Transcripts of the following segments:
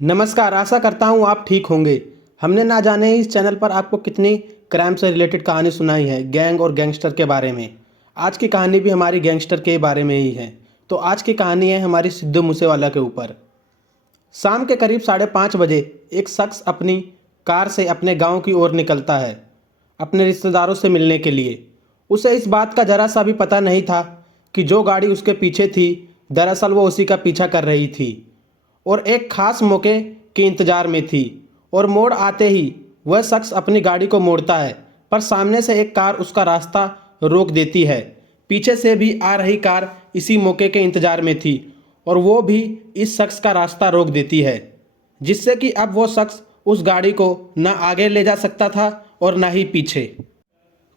नमस्कार, आशा करता हूँ आप ठीक होंगे। हमने ना जाने ही इस चैनल पर आपको कितनी क्राइम से रिलेटेड कहानी सुनाई है, गैंग और गैंगस्टर के बारे में। आज की कहानी भी हमारी गैंगस्टर के बारे में ही है। तो आज की कहानी है हमारी सिद्धू मूसेवाला के ऊपर। शाम के करीब 5:30 बजे एक शख्स अपनी कार से अपने गांव की ओर निकलता है, अपने रिश्तेदारों से मिलने के लिए। उसे इस बात का जरा सा भी पता नहीं था कि जो गाड़ी उसके पीछे थी, दरअसल वो उसी का पीछा कर रही थी और एक खास मौके के इंतजार में थी। और मोड़ आते ही वह शख्स अपनी गाड़ी को मोड़ता है, पर सामने से एक कार उसका रास्ता रोक देती है। पीछे से भी आ रही कार इसी मौके के इंतजार में थी और वो भी इस शख्स का रास्ता रोक देती है, जिससे कि अब वो शख्स उस गाड़ी को ना आगे ले जा सकता था और ना ही पीछे।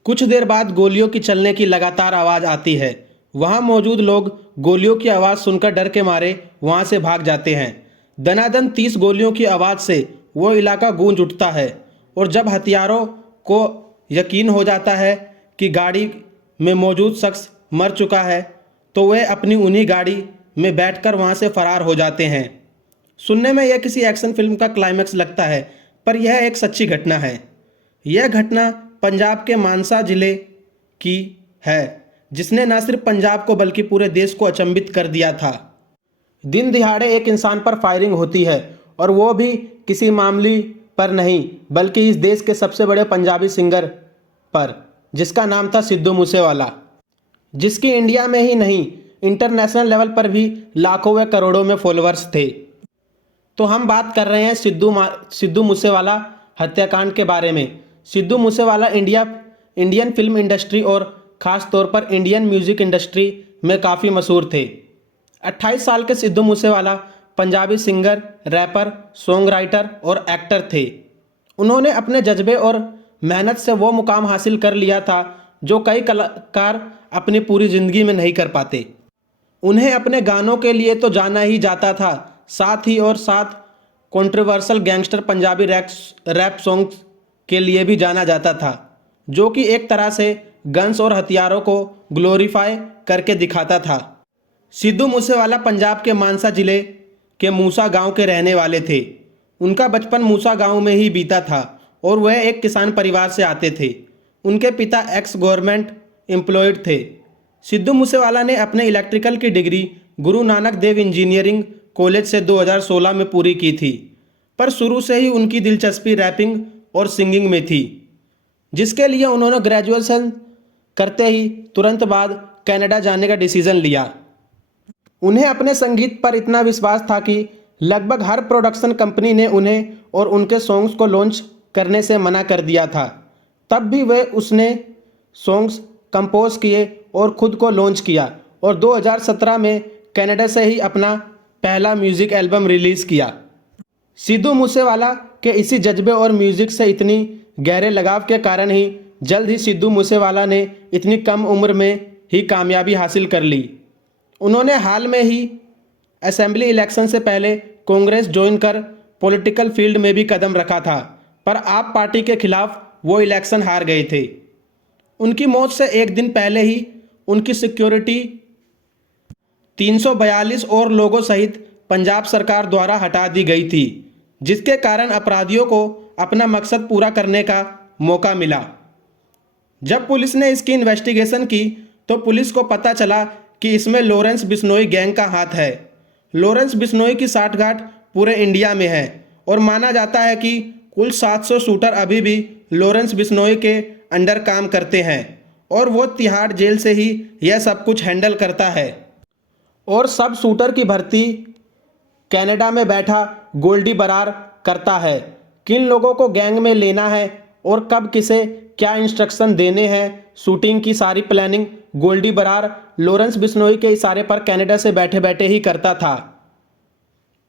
कुछ देर बाद गोलियों की चलने की लगातार आवाज़ आती है। वहां मौजूद लोग गोलियों की आवाज़ सुनकर डर के मारे वहां से भाग जाते हैं। दनादन 30 गोलियों की आवाज़ से वो इलाका गूंज उठता है और जब हथियारों को यकीन हो जाता है कि गाड़ी में मौजूद शख्स मर चुका है, तो वे अपनी उन्हीं गाड़ी में बैठकर वहां से फरार हो जाते हैं। सुनने में यह किसी एक्शन फिल्म का क्लाइमैक्स लगता है, पर यह एक सच्ची घटना है। यह घटना पंजाब के मानसा जिले की है, जिसने न सिर्फ पंजाब को बल्कि पूरे देश को अचंभित कर दिया था। दिन दिहाड़े एक इंसान पर फायरिंग होती है और वो भी किसी मामूली पर नहीं, बल्कि इस देश के सबसे बड़े पंजाबी सिंगर पर, जिसका नाम था सिद्धू मूसेवाला, जिसकी इंडिया में ही नहीं इंटरनेशनल लेवल पर भी लाखों व करोड़ों में फॉलोअर्स थे। तो हम बात कर रहे हैं सिद्धू मूसेवाला हत्याकांड के बारे में। Sidhu Moosewala Indian film industry और ख़ास तौर पर इंडियन म्यूज़िक इंडस्ट्री में काफ़ी मशहूर थे। 28 साल के Sidhu Moosewala Punjabi singer, rapper, song writer और एक्टर थे। उन्होंने अपने जज्बे और मेहनत से वो मुकाम हासिल कर लिया था जो कई कलाकार अपनी पूरी ज़िंदगी में नहीं कर पाते। उन्हें अपने गानों के लिए तो जाना ही जाता था, साथ controversial gangster Punjabi rap songs के लिए भी जाना जाता था, जो कि एक तरह से गन्स और हथियारों को ग्लोरीफाई करके दिखाता था। सिद्धू मूसेवाला पंजाब के मानसा जिले के मूसा गांव के रहने वाले थे। उनका बचपन मूसा गांव में ही बीता था और वह एक किसान परिवार से आते थे। उनके पिता एक्स गवर्नमेंट एम्प्लॉयड थे। सिद्धू मूसेवाला ने अपने इलेक्ट्रिकल की degree Guru Nanak Dev engineering college से 2016 में पूरी की थी, पर शुरू से ही उनकी दिलचस्पी रैपिंग और सिंगिंग में थी, जिसके लिए उन्होंने ग्रेजुएशन करते ही तुरंत बाद कनाडा जाने का डिसीजन लिया। उन्हें अपने संगीत पर इतना विश्वास था कि लगभग हर प्रोडक्शन कंपनी ने उन्हें और उनके सॉन्ग्स को लॉन्च करने से मना कर दिया था। तब भी वे उसने सॉन्ग्स कंपोज किए और खुद को लॉन्च किया और 2017 में कनाडा से ही अपना पहला म्यूज़िक एल्बम रिलीज़ किया। सिद्धू मूसेवाला के इसी जज्बे और म्यूज़िक से इतनी गहरे लगाव के कारण ही जल्द ही सिद्धू मूसेवाला ने इतनी कम उम्र में ही कामयाबी हासिल कर ली। उन्होंने हाल में ही असेंबली इलेक्शन से पहले कांग्रेस ज्वाइन कर पॉलिटिकल फील्ड में भी कदम रखा था, पर आप पार्टी के खिलाफ वो इलेक्शन हार गए थे। उनकी मौत से एक दिन पहले ही उनकी सिक्योरिटी 342 और लोगों सहित पंजाब सरकार द्वारा हटा दी गई थी, जिसके कारण अपराधियों को अपना मकसद पूरा करने का मौका मिला। जब पुलिस ने इसकी इन्वेस्टिगेशन की तो पुलिस को पता चला कि इसमें लॉरेंस बिश्नोई गैंग का हाथ है। लॉरेंस बिश्नोई की साठगांठ पूरे इंडिया में है और माना जाता है कि कुल 700 शूटर अभी भी लॉरेंस बिश्नोई के अंडर काम करते हैं और वो तिहाड़ जेल से ही यह सब कुछ हैंडल करता है। और सब शूटर की भर्ती कनाडा में बैठा गोल्डी बरार करता है। किन लोगों को गैंग में लेना है और कब किसे क्या इंस्ट्रक्शन देने हैं, शूटिंग की सारी प्लानिंग गोल्डी बरार लॉरेंस बिश्नोई के इशारे पर कनाडा से बैठे बैठे ही करता था।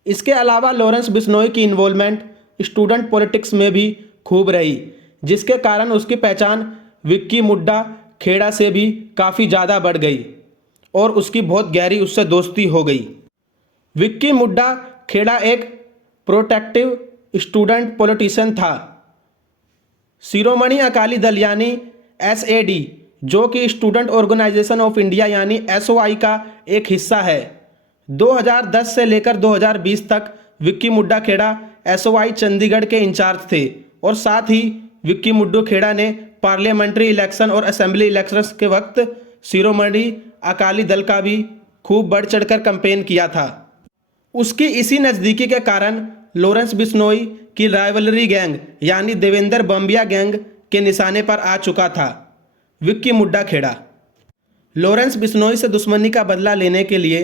इसके अलावा लॉरेंस बिश्नोई की इन्वॉल्वमेंट स्टूडेंट पॉलिटिक्स में भी खूब रही, जिसके कारण उसकी पहचान विक्की मुड्डा खेड़ा से भी काफ़ी ज़्यादा बढ़ गई और उसकी बहुत गहरी उससे दोस्ती हो गई। विक्की मुड्डा खेड़ा एक प्रोटेक्टिव स्टूडेंट पॉलिटिशियन था। शिरोमणि अकाली दल यानी SAD, जो कि स्टूडेंट ऑर्गेनाइजेशन ऑफ इंडिया यानी SOI का एक हिस्सा है, 2010 से लेकर 2020 तक विक्की मुड्डा खेड़ा एसओआई चंडीगढ़ के इंचार्ज थे और साथ ही विक्की मुड्डू खेड़ा ने पार्लियामेंट्री इलेक्शन और असेंबली इलेक्शंस के वक्त शिरोमणि अकाली दल का भी खूब बढ़ चढ़कर कैंपेन किया था। उसकी इसी नज़दीकी के कारण लॉरेंस बिश्नोई की राइवलरी गैंग यानी देवेंद्र बम्बिया गैंग के निशाने पर आ चुका था विक्की मुड्डा खेड़ा। लॉरेंस बिश्नोई से दुश्मनी का बदला लेने के लिए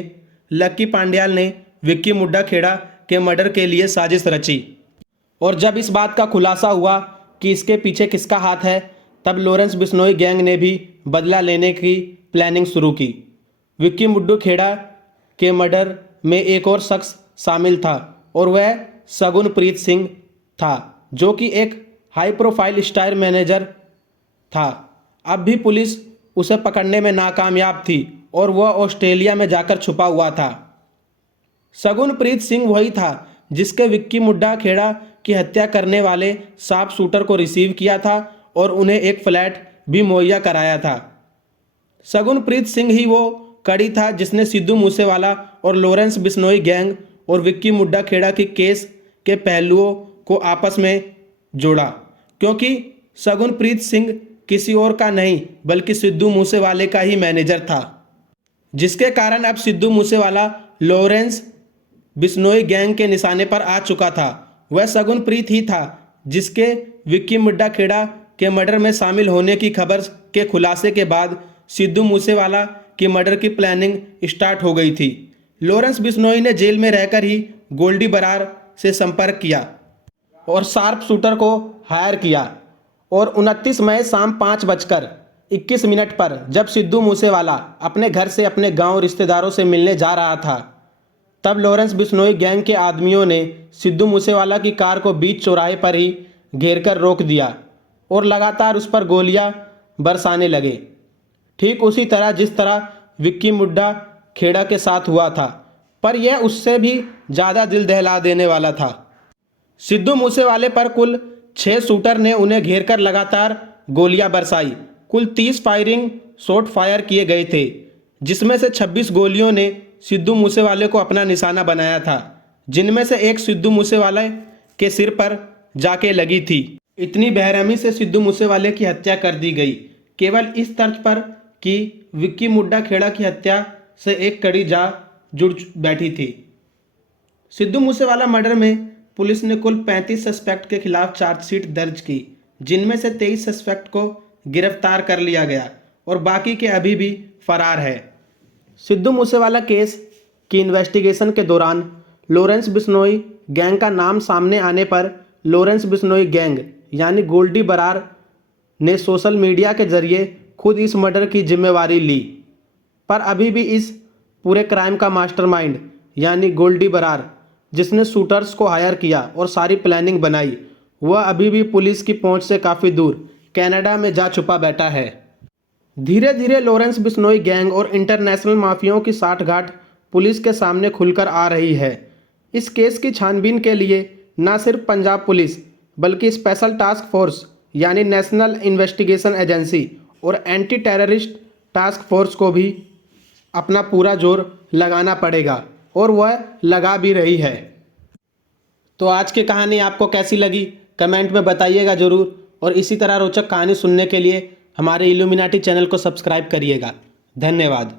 लक्की पांड्याल ने विक्की मुड्डा खेड़ा के मर्डर के लिए साजिश रची और जब इस बात का खुलासा हुआ कि इसके पीछे किसका हाथ है, तब लॉरेंस बिश्नोई गैंग ने भी बदला लेने की प्लानिंग शुरू की। विक्की मुड्डू खेड़ा के मर्डर में एक और शख्स शामिल था और वह सगुनप्रीत सिंह था, जो कि एक हाई प्रोफाइल स्टार मैनेजर था। अब भी पुलिस उसे पकड़ने में नाकामयाब थी और वह ऑस्ट्रेलिया में जाकर छुपा हुआ था। सगुनप्रीत सिंह वही था जिसके विक्की मुड्डा खेड़ा की हत्या करने वाले शार्प शूटर को रिसीव किया था और उन्हें एक फ्लैट भी मुहैया कराया था। सगुनप्रीत सिंह ही वो कड़ी था जिसने सिद्धू मूसेवाला और लॉरेंस बिश्नोई गैंग और विक्की मुड्डा खेड़ा की केस के पहलुओं को आपस में जोड़ा, क्योंकि सगुनप्रीत सिंह किसी और का नहीं बल्कि सिद्धू मूसेवाले का ही मैनेजर था, जिसके कारण अब सिद्धू मूसेवाला लॉरेंस बिश्नोई गैंग के निशाने पर आ चुका था। वह सगुनप्रीत ही था जिसके विक्की मुड्डा खेड़ा के मर्डर में शामिल होने की खबर के खुलासे के बाद सिद्धू मूसेवाला की मर्डर की प्लानिंग स्टार्ट हो गई थी। लॉरेंस बिश्नोई ने जेल में रहकर ही गोल्डी बरार से संपर्क किया और शार्प शूटर को हायर किया और 29 मई शाम 5:21 पर जब सिद्धू मूसेवाला अपने घर से अपने गांव रिश्तेदारों से मिलने जा रहा था, तब लॉरेंस बिश्नोई गैंग के आदमियों ने सिद्धू मूसेवाला की कार को बीच चौराहे पर ही घेरकर रोक दिया और लगातार उस पर गोलियां बरसाने लगे, ठीक उसी तरह जिस तरह विक्की मुड्डा खेड़ा के साथ हुआ था, पर यह उससे भी ज़्यादा दिल दहला देने वाला था। सिद्धू मूसेवाले पर कुल 6 शूटर ने उन्हें घेरकर लगातार गोलियां बरसाई। कुल 30 फायरिंग शॉट फायर किए गए थे, जिसमें से 26 गोलियों ने सिद्धू मूसेवाले को अपना निशाना बनाया था, जिनमें से एक सिद्धू मूसेवाले के सिर पर जाके लगी थी। इतनी बेरहमी से सिद्धू मूसेवाले की हत्या कर दी गई, केवल इस तर्ज पर कि विक्की मुड्डा खेड़ा की हत्या से एक कड़ी जा जुड़ बैठी थी। सिद्धू मूसेवाला मर्डर में पुलिस ने कुल 35 सस्पेक्ट के खिलाफ चार्जशीट दर्ज की, जिनमें से 23 सस्पेक्ट को गिरफ्तार कर लिया गया और बाकी के अभी भी फरार है। सिद्धू मूसेवाला केस की इन्वेस्टिगेशन के दौरान लॉरेंस बिश्नोई गैंग का नाम सामने आने पर लॉरेंस बिश्नोई गैंग यानी गोल्डी बरार ने सोशल मीडिया के जरिए खुद इस मर्डर की जिम्मेवारी ली, पर अभी भी इस पूरे क्राइम का मास्टरमाइंड यानी गोल्डी बरार, जिसने शूटर्स को हायर किया और सारी प्लानिंग बनाई, वह अभी भी पुलिस की पहुंच से काफ़ी दूर कनाडा में जा छुपा बैठा है। धीरे धीरे लॉरेंस बिश्नोई गैंग और इंटरनेशनल माफियाओं की साठगांठ पुलिस के सामने खुलकर आ रही है। इस केस की छानबीन के लिए न सिर्फ पंजाब पुलिस बल्कि स्पेशल टास्क फोर्स यानी नेशनल इन्वेस्टिगेशन एजेंसी और एंटी टेररिस्ट टास्क फोर्स को भी अपना पूरा जोर लगाना पड़ेगा और वह लगा भी रही है। तो आज की कहानी आपको कैसी लगी कमेंट में बताइएगा ज़रूर, और इसी तरह रोचक कहानी सुनने के लिए हमारे इल्यूमिनाटी चैनल को सब्सक्राइब करिएगा। धन्यवाद।